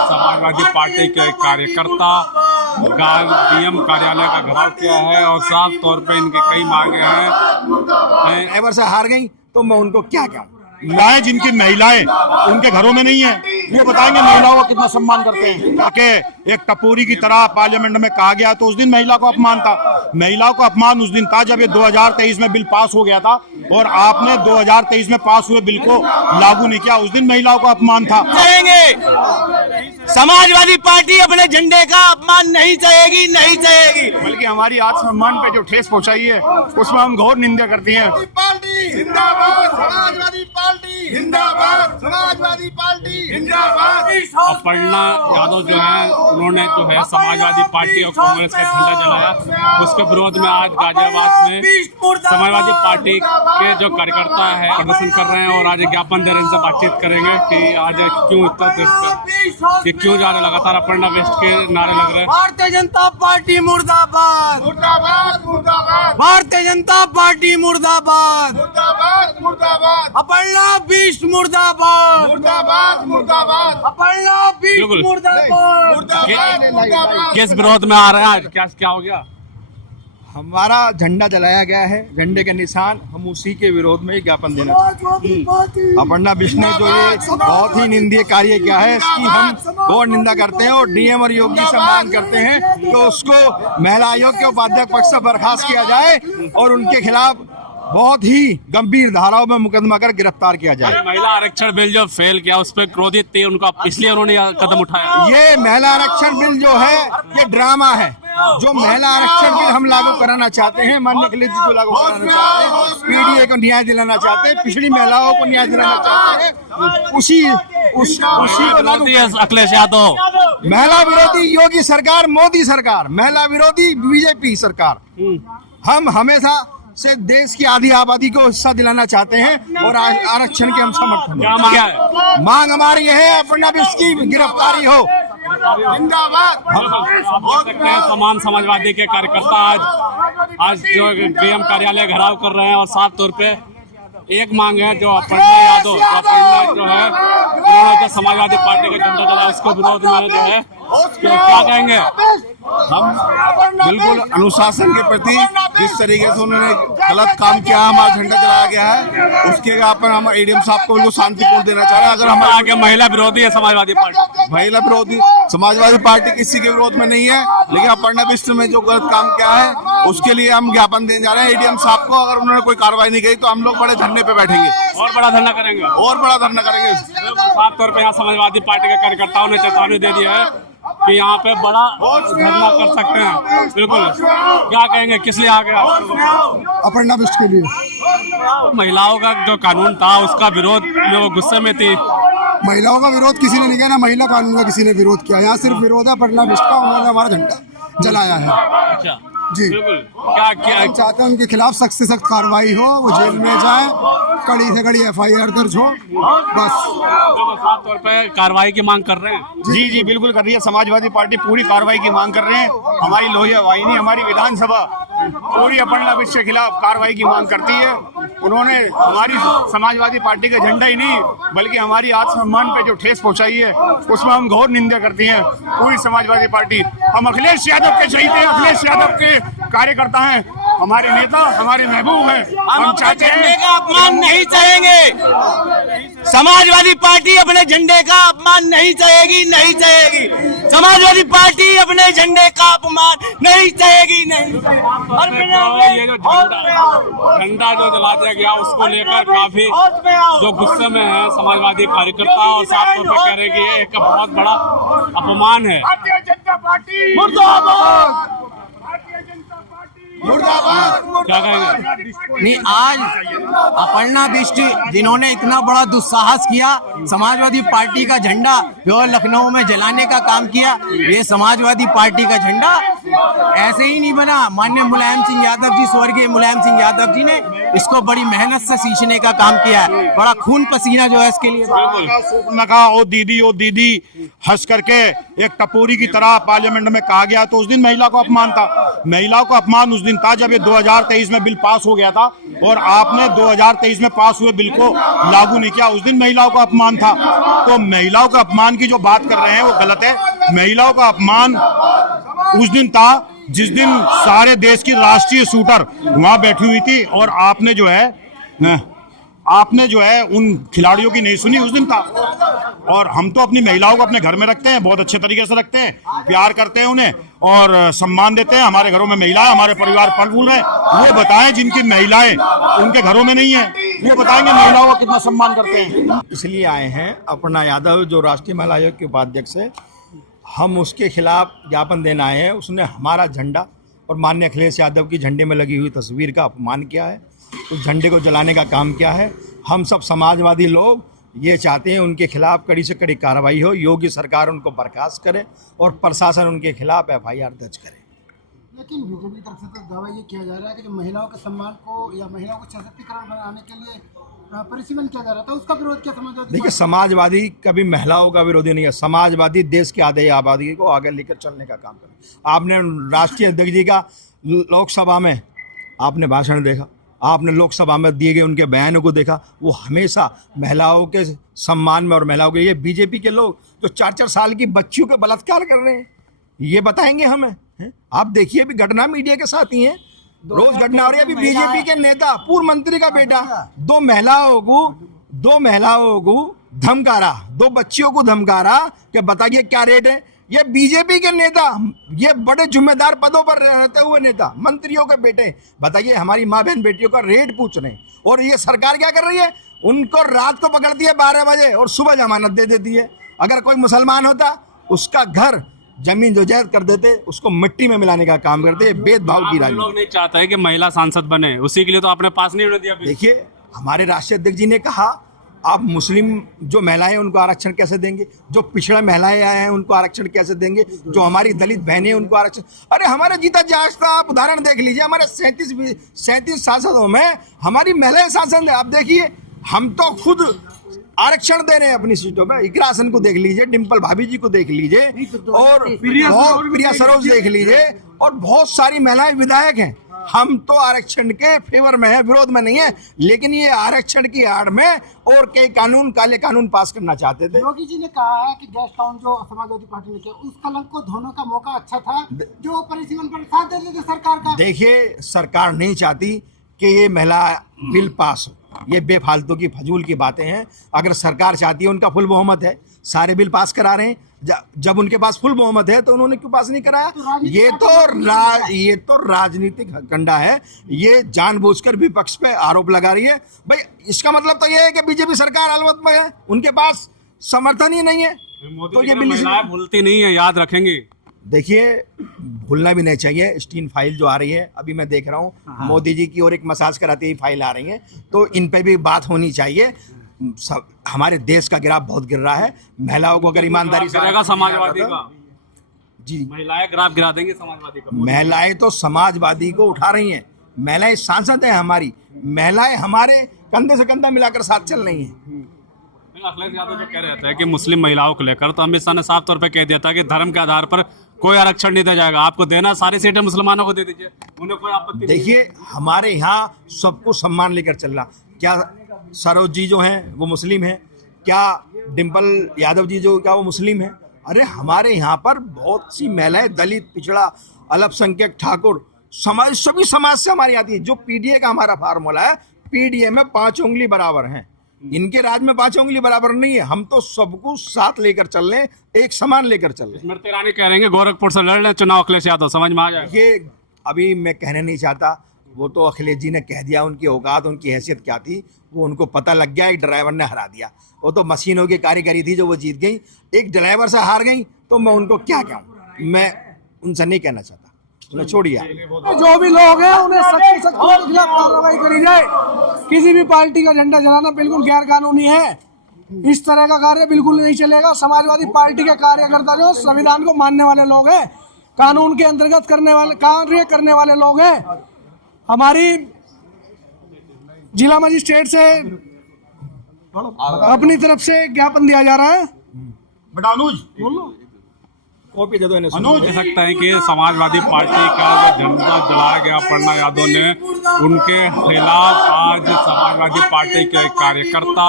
Samajwadi party के कार्यकर्ता DM कार्यालय का घेराव किया है और साफ तौर पे इनके कई मांगे हैं। एवर से हार गई तो मैं उनको क्या कहूँ। महिलाएं जिनकी महिलाएं उनके घरों में नहीं है, वो बताएंगे महिलाओं का कितना सम्मान करते हैं। ताकि एक टपोरी की तरह पार्लियामेंट में कहा गया तो उस दिन महिला को अपमान था। महिलाओं का अपमान उस दिन था जब ये 2023 में बिल पास हो गया था और आपने 2023 में पास हुए बिल को लागू नहीं किया। उस दिन महिलाओं का अपमान था। समाजवादी पार्टी अपने झंडे का अपमान नहीं चाहेगी, नहीं चाहेगी। बल्कि हमारी आत्मसम्मान पे जो ठेस पहुंचाई है उसमें हम घोर निंदा करते हैं। पार्टी जिंदाबाद, समाजवादी पार्टी जिंदाबाद, समाजवादी पार्टी जिंदाबाद। अपर्णा यादव जो है उन्होंने जो है समाजवादी पार्टी और कांग्रेस का झंडा जलाया। उसके विरोध में आज गाजियाबाद में समाजवादी पार्टी के जो कार्यकर्ता है प्रदर्शन कर रहे हैं और आज ज्ञापन दे रहे हैं। इनसे बातचीत करेंगे कि आज क्यों इतना देर क्यों जा रहे, लगातार अपर्णा वेस्ट के नारे लग रहे हैं। भारतीय जनता पार्टी मुर्दाबाद, मुर्दाबाद, मुर्दाबाद, भारतीय जनता पार्टी मुर्दाबाद, मुर्दाबाद, मुर्दाबाद, अपर्णा बिष्ट मुर्दाबाद, मुर्दाबाद, मुर्दाबाद, अपर्णा बिष्ट बिल्कुल। मुर्दाबाद। मुर्दाबाद, मुर्दाबाद। किस विरोध में आ रहे हैं आज, क्या हो गया? हमारा झंडा जलाया गया है, झंडे के निशान, हम उसी के विरोध में ज्ञापन देना चाहते हैं। अपर्णा बिष्ट ने जो ये बहुत ही निंदनीय कार्य किया है इसकी हम बहुत निंदा करते हैं और डीएम और योगी से मांग करते हैं कि उसको महिला आयोग के उपाध्यक्ष पद से बर्खास्त किया जाए और उनके खिलाफ बहुत ही गंभीर धाराओं में मुकदमा कर गिरफ्तार किया जाए। महिला आरक्षण बिल जो फेल किया उस पर क्रोधित थे उनका, इसलिए उन्होंने कदम उठाया। ये महिला आरक्षण बिल जो है ये ड्रामा है। जो महिला आरक्षण बिल हम लागू कराना चाहते हैं, माननीय अखिलेश जी को लागू कराना चाहते हैं, पीडीए को न्याय दिलाना चाहते हैं, पिछड़ी महिलाओं को न्याय दिलाना चाहते हैं, उसी को लागू। अखिलेश यादव महिला विरोधी योगी सरकार, मोदी सरकार, महिला विरोधी बीजेपी सरकार। हम हमेशा से देश की आधी आबादी को हिस्सा दिलाना चाहते हैं और आरक्षण के हम समर्थन। क्या मांग है? मांग हमारी यह है अपर्णा बिष्ट की गिरफ्तारी हो। जिंदाबाद। आप देख सकते हैं तमाम समाजवादी के कार्यकर्ता आज जो डीएम कार्यालय घेराव कर रहे हैं और साफ तौर पे एक मांग है जो अपर्णा यादव जो है उन्होंने जो समाजवादी पार्टी का झंडा जलाया उसके विरोध में जो है क्या कहेंगे? हम बिल्कुल अनुशासन के प्रति जिस तरीके से उन्होंने गलत काम किया, हमारा झंडा जलाया गया है, उसके ज्ञापन हम एडीएम साहब को बिल्कुल शांतिपूर्ण देना चाह रहे हैं। अगर हमारे आगे महिला विरोधी है समाजवादी पार्टी, महिला विरोधी समाजवादी पार्टी किसी के विरोध में नहीं है, लेकिन अपर्णा बिष्ट में जो गलत काम किया है उसके लिए हम ज्ञापन देने जा रहे हैं एडीएम साहब को। अगर उन्होंने कोई कार्रवाई नहीं की तो हम लोग बड़े धरने पे बैठेंगे और बड़ा धरना करेंगे, और बड़ा धरना करेंगे। साफ तौर पे यहाँ समाजवादी पार्टी के कार्यकर्ताओं ने चेतावनी दे दी है कि यहाँ पे बड़ा धरना कर सकते हैं। बिल्कुल, क्या कहेंगे, किस लिए आ गया? अपर्णा बिष्ट के लिए महिलाओं का जो कानून था उसका विरोध में वो गुस्से में थी। महिलाओं का विरोध किसी ने नहीं किया, ना महिला कानून का किसी ने विरोध किया। यहाँ सिर्फ विरोध है अपर्णा बिष्ट का, उन्होंने हमारा झंडा जलाया है। अच्छा जी बिल्कुल, क्या हम चाहते हैं उनके खिलाफ सख्त से सख्त कार्रवाई हो, वो जेल में जाए, कड़ी से कड़ी FIR दर्ज हो, बस। साफ तौर पे कार्रवाई की मांग कर रहे हैं। जी जी बिल्कुल कर रही है समाजवादी पार्टी, पूरी कार्रवाई की मांग कर रहे हैं। हमारी लोहिया वाहिनी, हमारी विधानसभा पूरी अपर्णा बिष्ट के खिलाफ कार्रवाई की मांग करती है। उन्होंने हमारी समाजवादी पार्टी का झंडा ही नहीं बल्कि हमारी आत्मसम्मान पे जो ठेस पहुंचाई है उसमें हम घोर निंदा करते हैं। पूरी समाजवादी पार्टी, हम अखिलेश यादव के शहीद हैं, अखिलेश यादव के कार्यकर्ता हैं, हमारे नेता, हमारे महबूब हैं। हम चाहते हैं का अपमान नहीं चाहेंगे। समाजवादी पार्टी अपने झंडे का अपमान नहीं चाहेगी, नहीं चाहेगी। समाजवादी पार्टी अपने झंडे का अपमान नहीं चाहेगी, नहीं। ये जो झंडा जो जला दिया गया उसको लेकर काफी जो गुस्से में है समाजवादी कार्यकर्ता और साफ तौर पर कह रहे कि ये एक बहुत बड़ा अपमान है। भारतीय जनता पार्टी मुर्दाबाद, मुर्दाबाद। क्या कहेंगे? नहीं, आज अपर्णा बिष्ट जिन्होंने इतना बड़ा दुस्साहस किया, समाजवादी पार्टी का झंडा जो लखनऊ में जलाने का काम किया, ये समाजवादी पार्टी का झंडा ऐसे ही नहीं बना। माननीय मुलायम सिंह यादव जी, स्वर्गीय मुलायम सिंह यादव जी ने इसको बड़ी मेहनत से सींचने का काम किया है, बड़ा खून पसीना जो है इसके लिए। लगा ओ दीदी हंस करके एक टपोरी की तरह पार्लियामेंट में कहा गया तो उस दिन महिला को अपमान था। महिलाओं का अपमान उस दिन था जब ये 2023 में बिल पास हो गया था और आपने 2023 में पास हुए बिल को लागू नहीं किया। उस दिन महिलाओं का अपमान था। तो महिलाओं का अपमान की जो बात कर रहे हैं वो गलत है। महिलाओं का अपमान उस दिन था जिस दिन सारे देश की राष्ट्रीय शूटर वहां बैठी हुई थी और आपने जो है उन खिलाड़ियों की नहीं सुनी, उस दिन था। और हम तो अपनी महिलाओं को अपने घर में रखते हैं, बहुत अच्छे तरीके से रखते हैं, प्यार करते हैं उन्हें और सम्मान देते हैं। हमारे घरों में महिलाएं, हमारे परिवार फल फूल रहे। वो बताएं जिनकी महिलाएं उनके घरों में नहीं है, वो बताएंगे महिलाओं का कितना सम्मान करते हैं। इसलिए आए हैं, अपर्णा यादव जो राष्ट्रीय महिला आयोग के उपाध्यक्ष है, हम उसके खिलाफ ज्ञापन देना आए हैं। उसने हमारा झंडा और माननीय अखिलेश यादव की झंडे में लगी हुई तस्वीर का अपमान किया है, उस झंडे को जलाने का काम किया है। हम सब समाजवादी लोग ये चाहते हैं उनके खिलाफ कड़ी से कड़ी कार्रवाई हो, योगी सरकार उनको बर्खास्त करे और प्रशासन उनके खिलाफ FIR दर्ज करे। लेकिन बीजेपी की तरफ से तो दावा ये किया जा रहा है कि जो महिलाओं के सम्मान को या महिलाओं को सशक्तिकरण बनाने के लिए परिसीमन किया जा रहा था, उसका विरोध किया समाजवादी। देखिए, समाजवादी कभी महिलाओं का विरोधी नहीं है। समाजवादी देश की आधी आबादी को आगे लेकर चलने का काम करे। आपने राष्ट्रीय अध्यक्ष जी का लोकसभा में आपने भाषण देखा, आपने लोकसभा में दिए गए उनके बयानों को देखा। वो हमेशा महिलाओं के सम्मान में और महिलाओं के, ये बीजेपी के लोग जो 4-4 साल की बच्चियों के बलात्कार कर रहे हैं, ये बताएंगे हमें? आप देखिए, अभी घटना मीडिया के साथ ही है, रोज घटना हो रही है। अभी बीजेपी के नेता, पूर्व मंत्री का बेटा दो महिलाओं को धमका रहा, 2 बच्चियों को धमका रहा कि बताइए क्या रेट है। ये बीजेपी के नेता, ये बड़े जिम्मेदार पदों पर रहते हुए नेता, मंत्रियों के बेटे, बताइए हमारी माँ बहन बेटियों का रेट पूछ रहे हैं। और ये सरकार क्या कर रही है? उनको रात को पकड़ती है 12 बजे और सुबह जमानत दे देती है। अगर कोई मुसलमान होता, उसका घर जमीन जो जैद कर देते, उसको मिट्टी में मिलाने का काम करते। भेदभाव की राजनीति। लोग नहीं चाहते हैं कि महिला सांसद बने, उसी के लिए तो आपने पास नहीं होने दिया। देखिए, हमारे राष्ट्रीय अध्यक्ष जी ने कहा आप मुस्लिम जो महिलाएं उनको आरक्षण कैसे देंगे, जो पिछड़ा महिलाएं आए हैं उनको आरक्षण कैसे देंगे, जो हमारी दलित बहनें उनको आरक्षण। अरे हमारे जीता जागता आप उदाहरण देख लीजिए, हमारे 37 सांसदों में हमारी महिलाएं सांसद है। आप देखिए, हम तो खुद आरक्षण दे रहे हैं अपनी सीटों में। इकरा हसन को देख लीजिए, डिम्पल भाभी जी को देख लीजिए और प्रिया सरोज देख लीजिए और बहुत सारी महिलाएं विधायक हैं। हम तो आरक्षण के फेवर में है, विरोध में नहीं है। लेकिन ये आरक्षण की आड़ में और कई कानून, काले कानून पास करना चाहते थे। योगी जी ने कहा है कि गैस टाउन जो समाजवादी पार्टी ने किया, उस कलंक को धोने का मौका अच्छा था जो परिसीमन पर साथ दे देते सरकार का। देखिए, सरकार नहीं चाहती कि ये महिला बिल पास हो, ये बेफालतू की फजूल की बातें हैं। अगर सरकार चाहती है, उनका फुल बहुमत है, सारे बिल पास करा रहे हैं। जब उनके पास फुल बहुमत है तो उन्होंने क्यों पास नहीं कराया? ये तो राजनीतिक हथकंडा है। ये जानबूझकर विपक्ष पे आरोप लगा रही है। भाई, इसका मतलब तो ये है कि बीजेपी सरकार अलवत में है, उनके पास समर्थन ही नहीं है। तो ये बिल भूलती नहीं है, याद रखेंगे। देखिए, भूलना भी नहीं चाहिए। स्टीन फाइल जो आ रही है, अभी मैं देख रहा हूँ मोदी जी की और एक मसाज कराती हुई फाइल आ रही है, तो इन पे भी बात होनी चाहिए। हमारे देश का ग्राफ बहुत गिर रहा है। महिलाओं को अगर ईमानदारी से समाजवादी का जी, महिलाएं ग्राफ गिरा देंगे समाजवादी का। महिलाएं तो समाजवादी को उठा रही हैं। महिलाएं सांसद हैं हमारी, महिलाएं हमारे कंधे से कंधा मिलाकर साथ चल रही हैं। अखिलेश यादव जो कह रहे थे कि मुस्लिम महिलाओं को लेकर, तो अमित शाह ने साफ तौर पे कह दिया था कि धर्म के आधार पर कोई आरक्षण नहीं दिया जाएगा। आपको देना, सारी सीटें मुसलमानों को दे दीजिए, उन्हें कोई आपत्ति नहीं। देखिए, हमारे यहाँ सबको सम्मान लेकर चल रहा। क्या सरोज जी जो हैं वो मुस्लिम हैं? क्या डिम्पल यादव जी जो क्या वो मुस्लिम हैं? अरे हमारे यहाँ पर बहुत सी महिलाएं, दलित, पिछड़ा, अल्पसंख्यक, ठाकुर समाज, सभी समाज से हमारी आती है। जो PDA का हमारा फार्मूला है, PDA में 5 उंगली बराबर हैं। इनके राज में 5 उंगली बराबर नहीं है। हम तो सबको साथ लेकर चल रहे, एक समान लेकर चल रहे। स्मृति ईरानी कह रहे हैं गोरखपुर से लड़ रहे चुनाव अखिलेश यादव, समझ में आ जाए। ये अभी मैं कहने नहीं चाहता, वो तो अखिलेश जी ने कह दिया। उनकी औकात, उनकी हैसियत क्या थी वो उनको पता लग गया। एक ड्राइवर ने हरा दिया, वो तो मशीनों की कारीगरी थी जो वो जीत गई। एक ड्राइवर से हार गई तो मैं उनको क्या कहूँ? मैं उनसे नहीं कहना चाहता, उन्हें छोड़िए। जो भी लोग हैं उन्हें सख्त के खिलाफ कार्रवाई करी जाए। किसी भी पार्टी का झंडा जलाना बिल्कुल गैर कानूनी है। इस तरह का कार्य बिल्कुल नहीं चलेगा। समाजवादी पार्टी के कार्यकर्ता जो संविधान को मानने वाले लोग हैं, कानून के अंतर्गत कार्य करने वाले लोग हैं। हमारी जिला मजिस्ट्रेट से अपनी तरफ से ज्ञापन दिया जा रहा है। बटानुज कॉपी दे दो इन्हें अनुज, कह सकते हैं कि समाजवादी पार्टी का जो झंडा जलाया गया पन्ना यादव ने, उनके खिलाफ आज समाजवादी पार्टी के कार्यकर्ता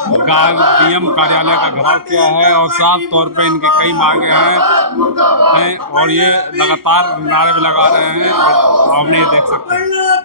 डीएम कार्यालय का घेराव किया है और साफ तौर पे इनकी कई मांगे हैं और ये लगातार नारे भी लगा रहे हैं और आप ये देख सकते हैं।